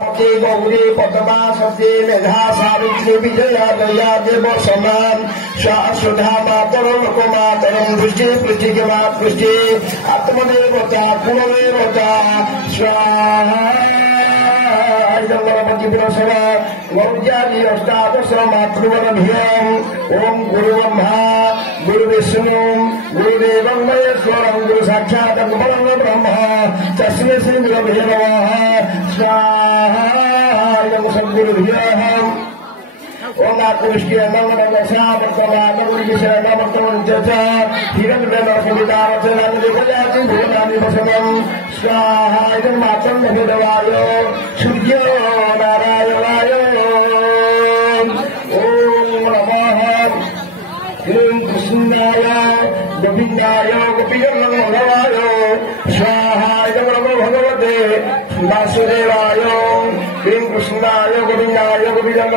गौरी पद्मा सत्ये मेधा सावित्री विजया दया देव समान सुधा मातरम लोक मातरम दृष्टि पृष्टि के मात पृष्टि आत्मदेवता कुलदेवता स्वाहा गौजाली अष्टादश मातृवरभ्यम ओम गुरु ब्रह्मा गुरु विष्णु गुरुदेव महेश्वरम गुरु साक्षात ब्रह्म तस्मै श्री गुरवे नमः स्वाहा सद्गुरुभ्यः ओम नाकुष्य नमः स्वाहा मातम भगवाय सूर्य नारायणाय ओम नमः कृष्णाय गोविंदाय गोपीगणवल्लभाय स्वाहा नमो भगवते वासुदेवाय कृष्णाय गोविंदाय गोपीगण